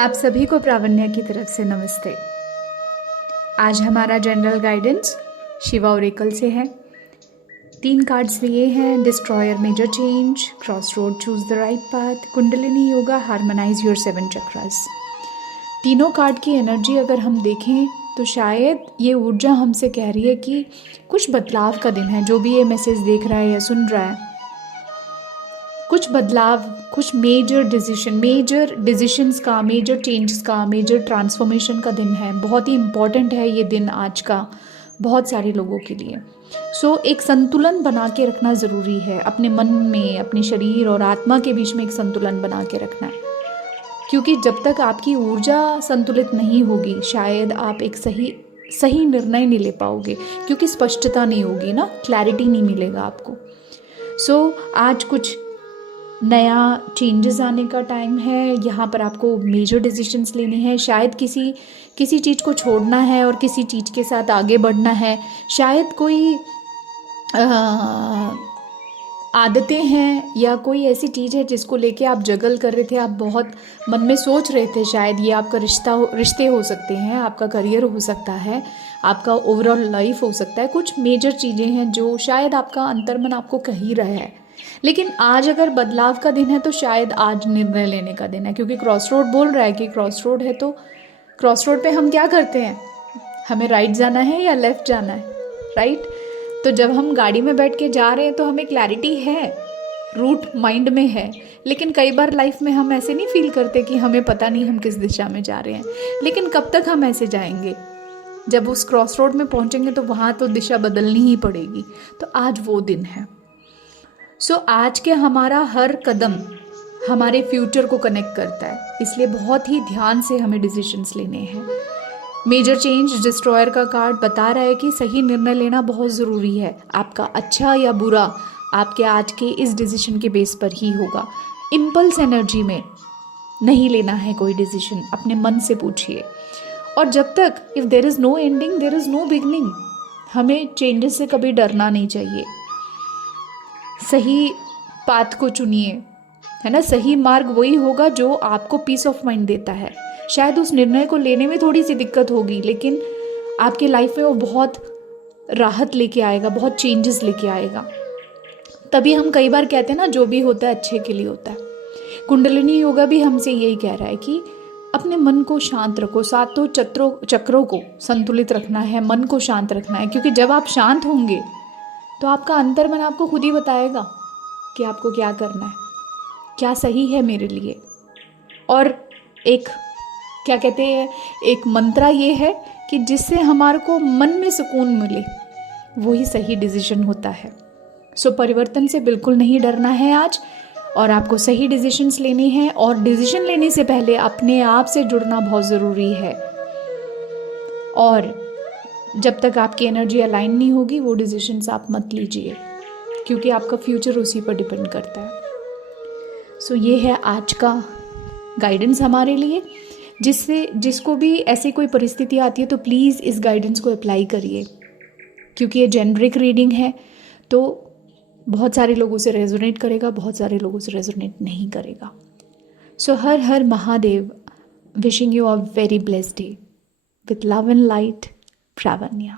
आप सभी को प्रावण्या की तरफ से नमस्ते। आज हमारा जनरल गाइडेंस शिवा ओरेकल से है। 3 कार्ड्स लिए हैं, destroyer major change, cross road choose the right path, kundalini yoga harmonise your 7 chakras. तीनों कार्ड की एनर्जी अगर हम देखें तो शायद ये ऊर्जा हमसे कह रही है कि कुछ बदलाव का दिन है। जो भी ये मैसेज देख रहा है या सुन रहा है, कुछ बदलाव, कुछ मेजर डिसीशंस का, मेजर चेंजेस का, मेजर ट्रांसफॉर्मेशन का दिन है। बहुत ही इम्पॉर्टेंट है ये दिन आज का बहुत सारे लोगों के लिए। एक संतुलन बना के रखना ज़रूरी है। अपने मन में, अपने शरीर और आत्मा के बीच में एक संतुलन बना के रखना है, क्योंकि जब तक आपकी ऊर्जा संतुलित नहीं होगी शायद आप एक सही निर्णय नहीं ले पाओगे, क्योंकि स्पष्टता नहीं होगी ना, क्लैरिटी नहीं मिलेगा आपको। आज कुछ नया चेंजेस आने का टाइम है। यहाँ पर आपको मेजर डिसीजंस लेने हैं। शायद किसी चीज़ को छोड़ना है और किसी चीज़ के साथ आगे बढ़ना है। शायद कोई आदतें हैं या कोई ऐसी चीज़ है जिसको लेके आप जगल कर रहे थे, आप बहुत मन में सोच रहे थे। शायद ये आपका रिश्ते हो सकते हैं, आपका करियर हो सकता है, आपका ओवरऑल लाइफ हो सकता है। कुछ मेजर चीज़ें हैं जो शायद आपका अंतर्मन आपको कह ही रहा है। लेकिन आज अगर बदलाव का दिन है तो शायद आज निर्णय लेने का दिन है, क्योंकि क्रॉस रोड बोल रहा है कि क्रॉस रोड है। तो क्रॉस रोड पे हम क्या करते हैं? हमें राइट जाना है या लेफ़्ट जाना है? राइट। तो जब हम गाड़ी में बैठ के जा रहे हैं तो हमें क्लैरिटी है, रूट माइंड में है। लेकिन कई बार लाइफ में हम ऐसे नहीं फील करते कि हमें पता नहीं हम किस दिशा में जा रहे हैं। लेकिन कब तक हम ऐसे जाएंगे? जब उस क्रॉस रोड में पहुंचेंगे तो वहाँ तो दिशा बदलनी ही पड़ेगी। तो आज वो दिन है। आज के हमारा हर कदम हमारे फ्यूचर को कनेक्ट करता है, इसलिए बहुत ही ध्यान से हमें डिसीजंस लेने हैं। मेजर चेंज डिस्ट्रॉयर का कार्ड बता रहा है कि सही निर्णय लेना बहुत ज़रूरी है। आपका अच्छा या बुरा आपके आज के इस डिसीजन के बेस पर ही होगा। इम्पल्स एनर्जी में नहीं लेना है कोई डिसीजन, अपने मन से पूछिए। और जब तक if there is no ending there is no beginning, हमें चेंजेस से कभी डरना नहीं चाहिए। सही पाथ को चुनिए, है ना। सही मार्ग वही होगा जो आपको पीस ऑफ माइंड देता है। शायद उस निर्णय को लेने में थोड़ी सी दिक्कत होगी, लेकिन आपके लाइफ में वो बहुत राहत लेके आएगा, बहुत चेंजेस लेके आएगा। तभी हम कई बार कहते हैं ना, जो भी होता है अच्छे के लिए होता है। कुंडलिनी योगा भी हमसे यही कह रहा है कि अपने मन को शांत रखो, 7 चक्रों को संतुलित रखना है, मन को शांत रखना है। क्योंकि जब आप शांत होंगे तो आपका अंतर्मन आपको खुद ही बताएगा कि आपको क्या करना है, क्या सही है मेरे लिए। और एक क्या कहते हैं, एक मंत्रा ये है कि जिससे हमारे को मन में सुकून मिले वही सही डिसीजन होता है। परिवर्तन से बिल्कुल नहीं डरना है आज, और आपको सही डिसीजंस लेने हैं। और डिसीजन लेने से पहले अपने आप से जुड़ना बहुत ज़रूरी है। और जब तक आपकी एनर्जी अलाइन नहीं होगी वो डिसीजंस आप मत लीजिए, क्योंकि आपका फ्यूचर उसी पर डिपेंड करता है। ये है आज का गाइडेंस हमारे लिए। जिसको भी ऐसी कोई परिस्थिति आती है तो प्लीज़ इस गाइडेंस को अप्लाई करिए, क्योंकि ये जेनरिक रीडिंग है। तो बहुत सारे लोगों से रेजोनेट करेगा, बहुत सारे लोगों से रेजोनेट नहीं करेगा। Har Har Mahadev. Wishing you a very blessed day with love and light, प्रावण्या।